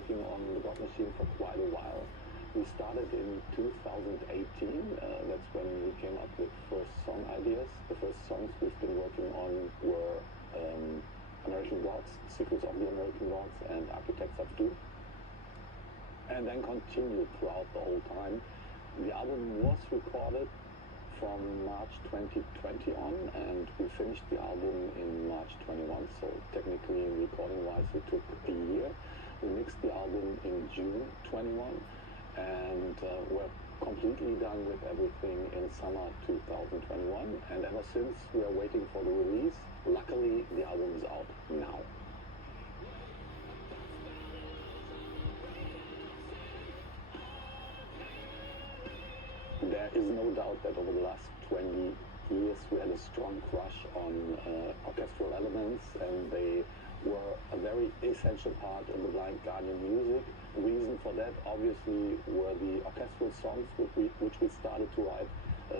working on the God Machine for quite a while. We started in 2018. That's when we came up with first song ideas. The first songs we've been working on were American Gods, Secrets of the American Gods, and Architects of Doom. And then continued throughout the whole time. The album was recorded from March 2020 on, and we finished the album in March 21. So technically, recording-wise, it took a year. We mixed the album in June 21, and we're completely done with everything in summer 2021. And ever since, we are waiting for the release. Luckily, the album is out now. There is no doubt that over the last 20 years we had a strong crush on orchestral elements, and they were a very essential part in the Blind Guardian music. The reason for that obviously were the orchestral songs which we started to write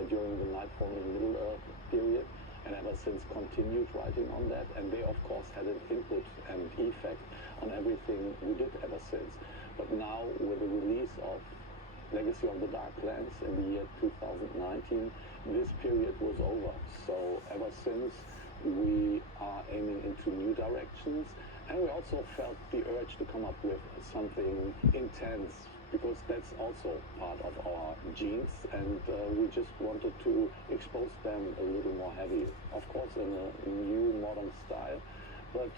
during the Nightfall in Middle-earth period, and ever since continued writing on that, and they of course had an input and effect on everything we did ever since. But now with the release of Legacy of the Darklands in the year 2019, this period was over. So ever since, we are aiming into new directions, and we also felt the urge to come up with something intense, because that's also part of our genes, and we just wanted to expose them a little more heavy, of course in a new modern style, but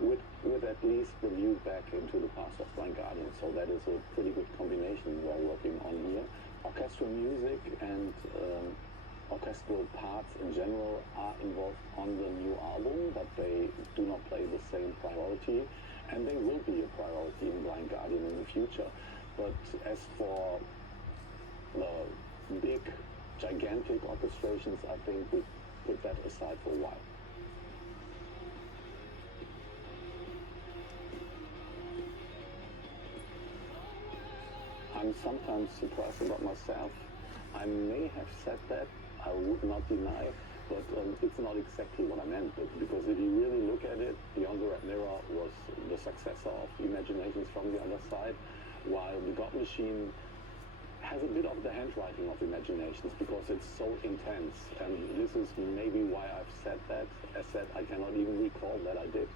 with at least the view back into the past of Blind Guardian. So that is a pretty good combination we're working on here. Orchestral music and orchestral parts in general are involved on the new album, but they do not play the same priority, and they will be a priority in Blind Guardian in the future. But as for the big, gigantic orchestrations, I think we put that aside for a while. I'm sometimes surprised about myself. I may have said that, I would not deny, but it's not exactly what I meant. Because if you really look at it, Beyond the Red Mirror was the successor of Imaginations from the Other Side, while the God Machine has a bit of the handwriting of Imaginations because it's so intense. And this is maybe why I've said that. As said, I cannot even recall that I did.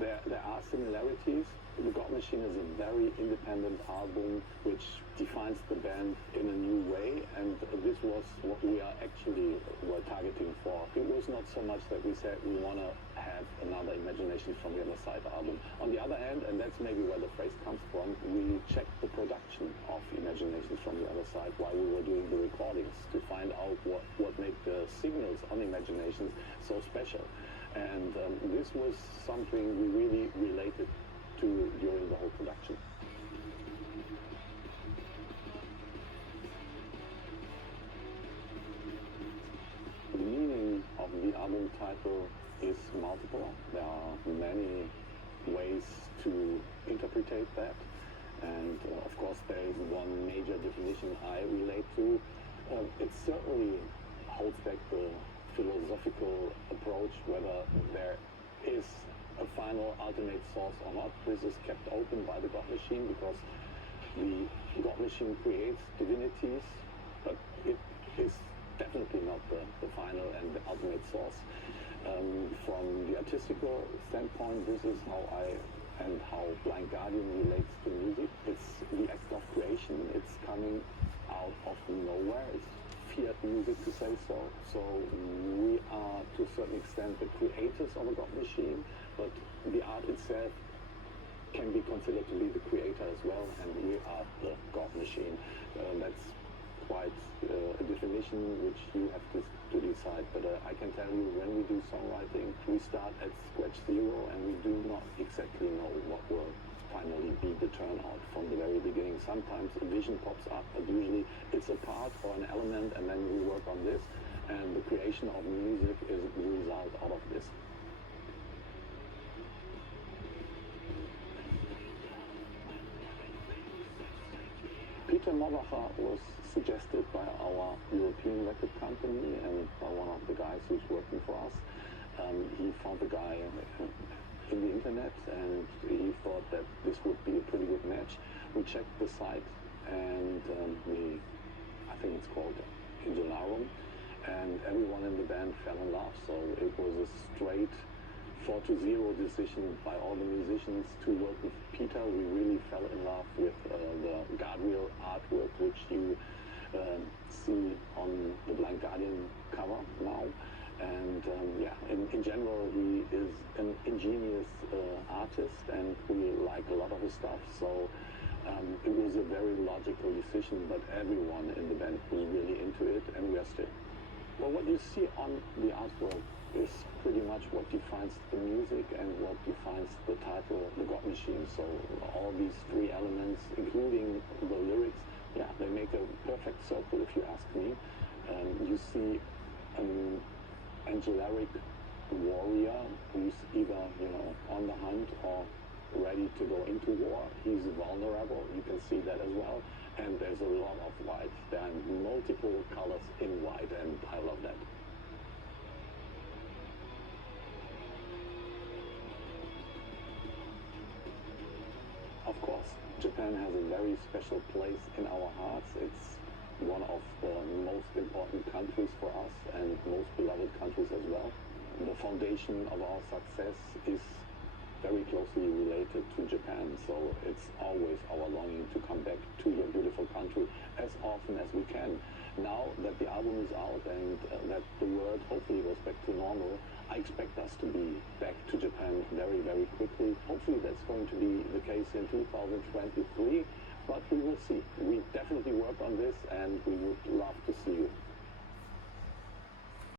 There are similarities. The God Machine is a very independent album which defines the band in a new way, and this was what we are actually were targeting for. It was not so much that we said we want to have another Imaginations from the Other Side album. On the other hand, and that's maybe where the phrase comes from, we checked the production of Imaginations from the Other Side while we were doing the recordings to find out what made the signals on Imaginations so special. And this was something we really related to during the whole production. The meaning of the album title is multiple. There are many ways to interpret that, and of course there is one major definition I relate to. It certainly holds back the philosophical approach whether there is a final ultimate source or not. This is kept open by the God Machine because the God Machine creates divinities, but it is definitely not the final and the ultimate source. From the artistical standpoint, this is how how Blind Guardian relates to music. It's the act of creation. It's coming out of nowhere. It's fiat music, to say so. So we are to a certain extent the creators of a God Machine, but the art itself can be considered to be the creator as well, and we are the God Machine. That's quite a definition which you have to decide, but I can tell you when we do songwriting, we start at scratch zero, and we do not exactly know what will finally be the turnout from the very beginning. Sometimes a vision pops up, but usually it's a part or an element, and then we work on this, and the creation of music is the result out of this. Peter Morbacher was suggested by our European record company and by one of the guys who's working for us. He found the guy in the internet, and he thought that this would be a pretty good match. We checked the site, and I think it's called Ingelarum, and everyone in the band fell in love. So it was a straight 4-0 decision by all the musicians to work with Peter. We really fell in love with the guardrail artwork, which you see on the Blind Guardian cover now. And yeah, in general, he is an ingenious artist, and we like a lot of his stuff. So it was a very logical decision, but everyone in the band was really into it, and we are still. Well, what you see on the artwork is pretty much what defines the music and what defines the title, The God Machine. So all these three elements, including the lyrics, yeah, they make a perfect circle, if you ask me. You see an angelic warrior who's either, on the hunt or ready to go into war. He's vulnerable, you can see that as well. And there's a lot of white. There are multiple colors in white, and I love that. Of course, Japan has a very special place in our hearts. It's one of the most important countries for us and most beloved countries as well. The foundation of our success is very closely related to Japan, so it's always our longing to come back to your beautiful country as often as we can. Now that the album is out and that the world hopefully goes back to normal, I expect us to be back to Japan very, very quickly. Hopefully that's going to be the case in 2023, but we will see. We definitely work on this, and we would love to see you.